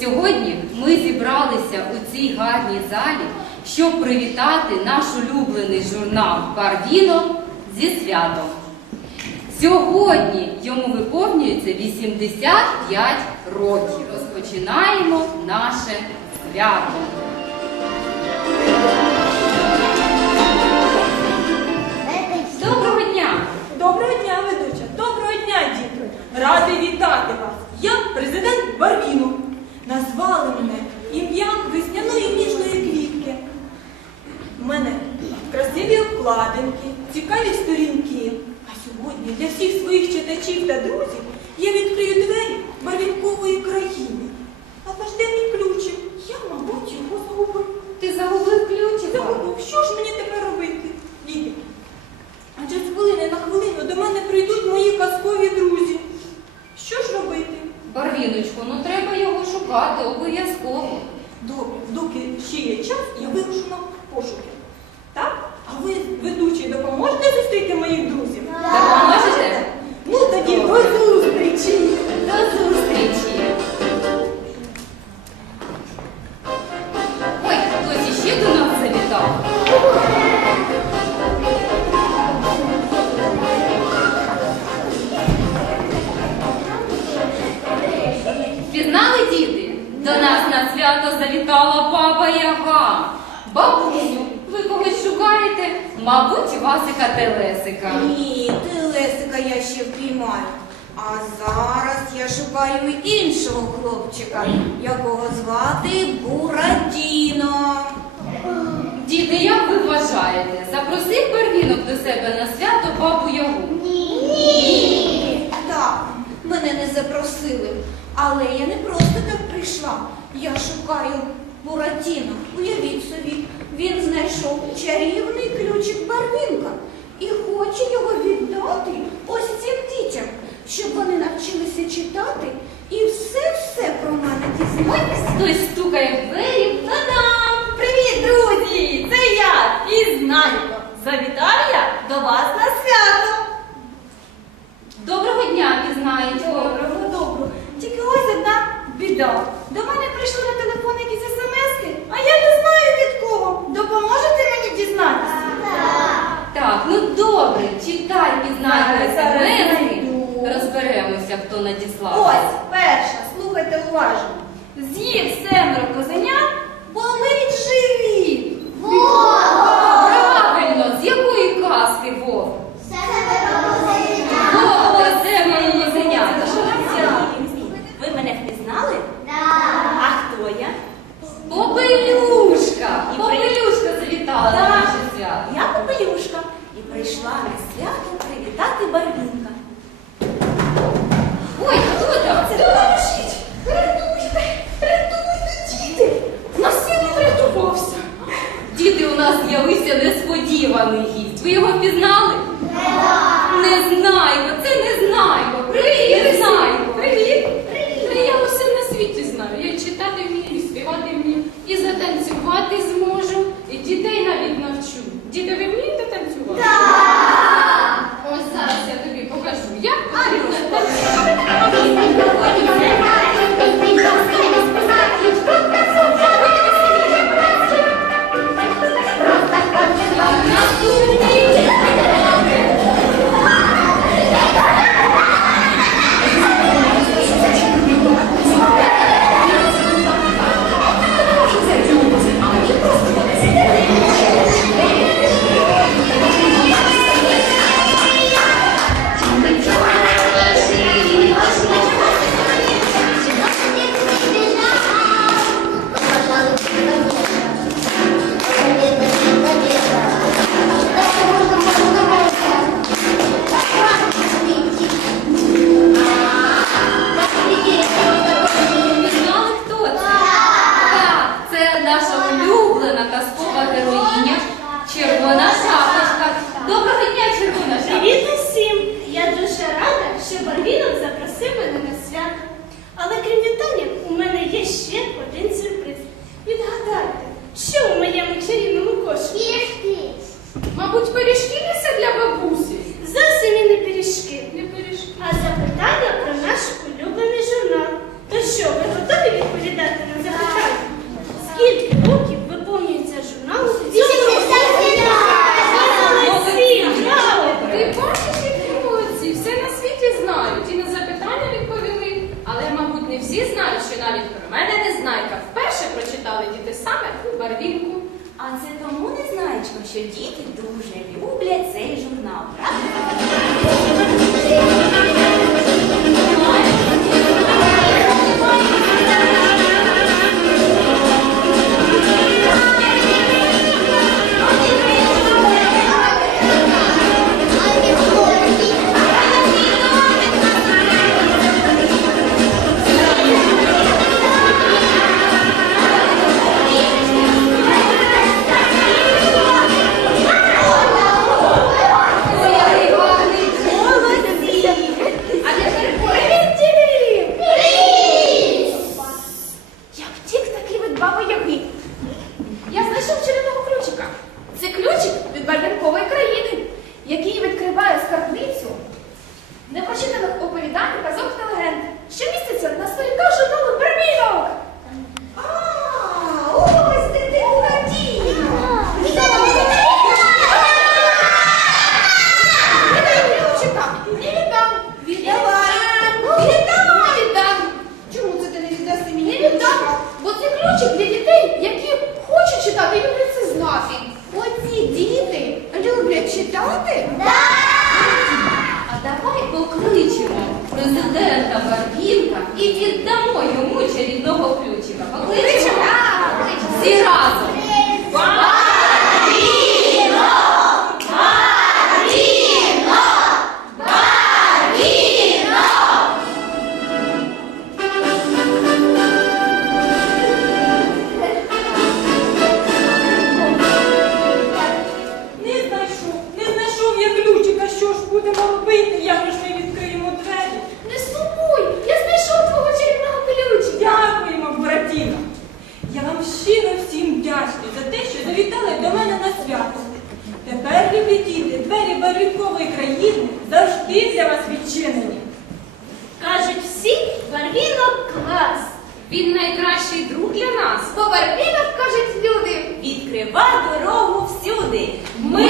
Сьогодні ми зібралися у цій гарній залі, щоб привітати наш улюблений журнал Барвіно зі святом. Сьогодні йому виповнюється 85 років. Розпочинаємо наше свято. Доброго дня! Доброго дня, ведуча! Доброго дня, діти! Радий вітати вас! Я президент Барвіну. Назвали мене ім'ям весняної ніжної квітки. У мене красиві обкладинки, цікаві сторінки. А сьогодні для всіх своїх читачів та друзів я відкрию двері барвінкової країни. А ж де мій ключик? Я, мабуть, його загубив. Ти загубив ключик? Загубив. Що ж мені тепер робити? Діти, адже з хвилини на хвилину до мене прийдуть мої казкові друзі. Що ж робити? Барвіночко, ну треба його шукати обов'язково. Добре, доки ще є час, я вирушу на пошуки. Так? А ви, ведучі, допоможете зустріти моїх друзів? Допоможете? Ну тоді до зустрічі! До зустрічі! Ой, хтось іще до нас завітав. Пізнали діти? До нас на свято завітала баба Яга. Бабусю, ви когось шукаєте? Мабуть, Васика Телесика. Ні, телесика я ще впіймаю. А зараз я шукаю іншого хлопчика, якого звати Бурадіно. Діти, як ви вважаєте, запросив Барвінок до себе на свято бабу Ягу? Так, мене не запросили, але я не просто так прийшла. Я шукаю Бурадіно. Уявіть собі, він знайшов чарівний ключик Барвінка і хоче його віддати ось цим щоб вони навчилися читати і все-все про мене дізнатися. Хтось стукає в двері. Та-дам! Привіт, друзі! Це я, Пізнайко. Завітав я до вас на свято. Доброго дня, пізнаєте. Доброго, доброго. Тільки ось одна біда. До мене прийшли на телефон якісь смски, а я не знаю від кого. Допоможете мені дізнатися? Так, ну добре, читай, пізнайте Зараз, хто надіслав. Ось, перша, слухайте уважно. З'їв семеро козенят, Допоможіть! Рятуйте! Діти! Насильно врятувався! Діти, у нас з'явився несподіваний гість. Ви його впізнали? Не знаю. є ще один сюрприз. Відгадайте, що у моєму чарівному кошку. Пірки. Мабуть, пиріжки. що діти дуже люблять цей журнал, правда? Він найкращий друг для нас. Поверхівок кажуть люди. Відкривай дорогу всюди. Ми